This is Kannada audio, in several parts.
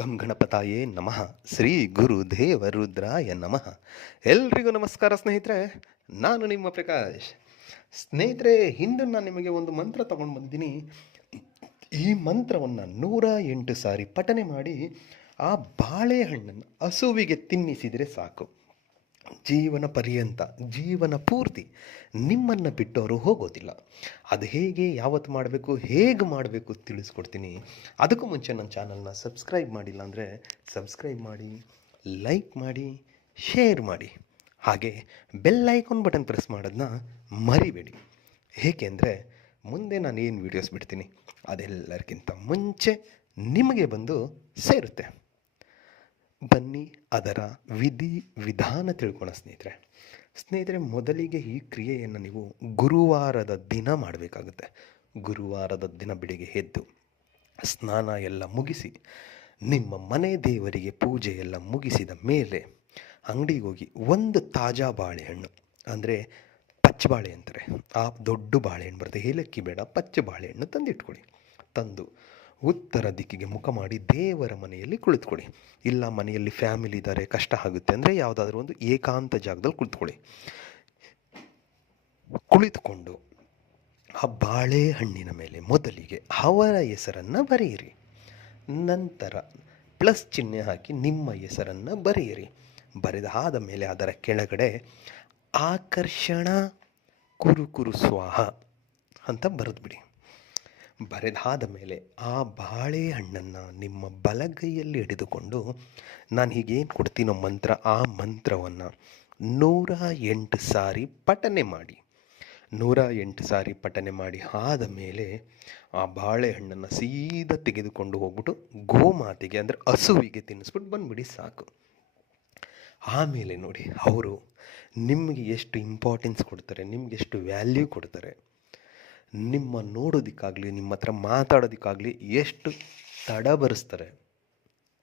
ಗಂ ಗಣಪತಾಯೇ ನಮಃ. ಶ್ರೀ ಗುರು ದೇವ ರುದ್ರಾಯ ನಮಃ. ಎಲ್ರಿಗೂ ನಮಸ್ಕಾರ ಸ್ನೇಹಿತರೆ, ನಾನು ನಿಮ್ಮ ಪ್ರಕಾಶ್. ಸ್ನೇಹಿತರೆ, ಹಿಂದೆ ನಾನು ನಿಮಗೆ ಒಂದು ಮಂತ್ರ ತಗೊಂಡು ಬಂದಿದ್ದೀನಿ. ಈ ಮಂತ್ರವನ್ನು 108 ಸಾರಿ ಪಠನೆ ಮಾಡಿ ಆ ಬಾಳೆಹಣ್ಣನ್ನು ಹಸುವಿಗೆ ತಿನ್ನಿಸಿದರೆ ಸಾಕು. ಜೀವನ ಪರ್ಯಂತ, ಜೀವನ ಪೂರ್ತಿ ನಿಮ್ಮನ್ನು ಬಿಟ್ಟವರು ಹೋಗೋದಿಲ್ಲ. ಅದು ಹೇಗೆ, ಯಾವತ್ತು ಮಾಡಬೇಕು, ಹೇಗೆ ಮಾಡಬೇಕು ತಿಳಿಸ್ಕೊಡ್ತೀನಿ. ಅದಕ್ಕೂ ಮುಂಚೆ ನನ್ನ ಚಾನಲ್ನ ಸಬ್ಸ್ಕ್ರೈಬ್ ಮಾಡಿಲ್ಲ ಅಂದರೆ ಸಬ್ಸ್ಕ್ರೈಬ್ ಮಾಡಿ, ಲೈಕ್ ಮಾಡಿ, ಶೇರ್ ಮಾಡಿ, ಹಾಗೆ ಬೆಲ್ ಐಕಾನ್ ಬಟನ್ ಪ್ರೆಸ್ ಮಾಡೋದನ್ನ ಮರಿಬೇಡಿ. ಏಕೆಂದರೆ ಮುಂದೆ ನಾನು ಏನು ವೀಡಿಯೋಸ್ ಬಿಡ್ತೀನಿ ಅದೆಲ್ಲರಿಗಿಂತ ಮುಂಚೆ ನಿಮಗೆ ಬಂದು ಸೇರುತ್ತೆ. ಬನ್ನಿ ಅದರ ವಿಧಾನ ತಿಳ್ಕೊಳ್ಳೋಣ ಸ್ನೇಹಿತರೆ. ಮೊದಲಿಗೆ ಈ ಕ್ರಿಯೆಯನ್ನು ನೀವು ಗುರುವಾರದ ದಿನ ಮಾಡಬೇಕಾಗುತ್ತೆ. ಗುರುವಾರದ ದಿನ ಬೆಳಿಗ್ಗೆ ಎದ್ದು ಸ್ನಾನ ಎಲ್ಲ ಮುಗಿಸಿ, ನಿಮ್ಮ ಮನೆ ದೇವರಿಗೆ ಪೂಜೆ ಎಲ್ಲ ಮುಗಿಸಿದ ಮೇಲೆ ಅಂಗಡಿಗೆ ಹೋಗಿ ಒಂದು ತಾಜಾ ಬಾಳೆಹಣ್ಣು, ಅಂದರೆ ಪಚ್ಚ ಬಾಳೆ ಅಂತಾರೆ, ಆ ದೊಡ್ಡ ಬಾಳೆಹಣ್ಣು ಬರುತ್ತೆ, ಏಲಕ್ಕಿ ಬೇಡ, ಪಚ್ಚ ಬಾಳೆಹಣ್ಣು ತಂದಿಟ್ಕೊಳ್ಳಿ. ತಂದು ಉತ್ತರ ದಿಕ್ಕಿಗೆ ಮುಖ ಮಾಡಿ ದೇವರ ಮನೆಯಲ್ಲಿ ಕುಳಿತುಕೊಳ್ಳಿ. ಇಲ್ಲ ಮನೆಯಲ್ಲಿ ಫ್ಯಾಮಿಲಿ ಇದ್ದಾರೆ, ಕಷ್ಟ ಆಗುತ್ತೆ ಅಂದರೆ ಯಾವುದಾದ್ರೂ ಒಂದು ಏಕಾಂತ ಜಾಗದಲ್ಲಿ ಕುಳಿತುಕೊಂಡು ಆ ಬಾಳೆಹಣ್ಣಿನ ಮೇಲೆ ಮೊದಲಿಗೆ ಅವರ ಹೆಸರನ್ನು ಬರೆಯಿರಿ. ನಂತರ ಪ್ಲಸ್ ಚಿಹ್ನೆ ಹಾಕಿ ನಿಮ್ಮ ಹೆಸರನ್ನು ಬರೆಯಿರಿ. ಬರೆದಾದ ಮೇಲೆ ಅದರ ಕೆಳಗಡೆ ಆಕರ್ಷಣ ಕುರು ಸ್ವಾಹ ಅಂತ ಬರೆದ್ಬಿಡಿ. ಬರೆದಾದ ಮೇಲೆ ಆ ಬಾಳೆಹಣ್ಣನ್ನು ನಿಮ್ಮ ಬಲಗೈಯಲ್ಲಿ ಹಿಡಿದುಕೊಂಡು ನಾನು ಹೀಗೇನು ಕೊಡ್ತೀನೋ ಮಂತ್ರ, ಆ ಮಂತ್ರವನ್ನು 108 ಸಾರಿ ಪಠನೆ ಮಾಡಿ. 108 ಸಾರಿ ಪಠನೆ ಮಾಡಿ ಆದ ಮೇಲೆ ಆ ಬಾಳೆಹಣ್ಣನ್ನು ಸೀದಾ ತೆಗೆದುಕೊಂಡು ಹೋಗ್ಬಿಟ್ಟು ಗೋಮಾತೆಗೆ, ಅಂದರೆ ಹಸುವಿಗೆ ತಿನ್ನಿಸ್ಬಿಟ್ಟು ಬಂದುಬಿಡಿ, ಸಾಕು. ಆಮೇಲೆ ನೋಡಿ, ಅವರು ನಿಮಗೆ ಎಷ್ಟು ಇಂಪಾರ್ಟೆನ್ಸ್ ಕೊಡ್ತಾರೆ, ನಿಮಗೆ ಎಷ್ಟು ವ್ಯಾಲ್ಯೂ ಕೊಡ್ತಾರೆ, ನಿಮ್ಮ ನೋಡೋದಕ್ಕಾಗಲಿ, ನಿಮ್ಮ ಹತ್ರ ಮಾತಾಡೋದಕ್ಕಾಗಲಿ ಎಷ್ಟು ತಡಬರಿಸ್ತಾರೆ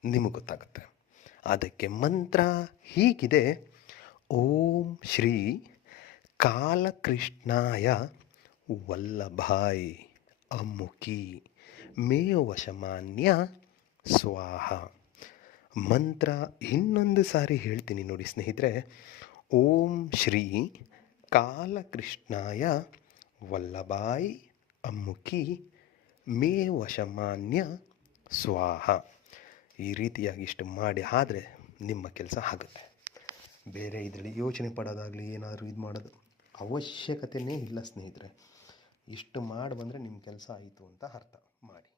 ನಿಮಗೆ ಗೊತ್ತಾಗುತ್ತೆ. ಅದಕ್ಕೆ ಮಂತ್ರ ಹೀಗಿದೆ: ಓಂ ಶ್ರೀ ಕಾಲಕೃಷ್ಣಾಯ ವಲ್ಲಭಾಯ್ ಅಮ್ಮುಖಿ ಮೇ ವಶಮಾನ್ಯ ಸ್ವಾಹ. ಮಂತ್ರ ಇನ್ನೊಂದು ಸಾರಿ ಹೇಳ್ತೀನಿ ನೋಡಿ ಸ್ನೇಹಿತರೆ. ಓಂ ಶ್ರೀ ಕಾಲಕೃಷ್ಣಾಯ ವಲ್ಲಭಾಯ್ ಅಮ್ಮುಖಿ ಮೇ ವಶಮಾನ್ಯ ಸ್ವಾಹ. ಈ ರೀತಿಯಾಗಿ ಇಷ್ಟು ಮಾಡಿ ಆದರೆ ನಿಮ್ಮ ಕೆಲಸ ಆಗುತ್ತೆ. ಬೇರೆ ಇದರಲ್ಲಿ ಯೋಚನೆ ಪಡೋದಾಗಲಿ ಏನಾದರೂ ಇದು ಮಾಡೋದು ಅವಶ್ಯಕತೆಯೇ ಇಲ್ಲ ಸ್ನೇಹಿತರೆ. ಇಷ್ಟು ಮಾಡಿ ಬಂದರೆ ನಿಮ್ಮ ಕೆಲಸ ಆಯಿತು ಅಂತ ಅರ್ಥ ಮಾಡಿ.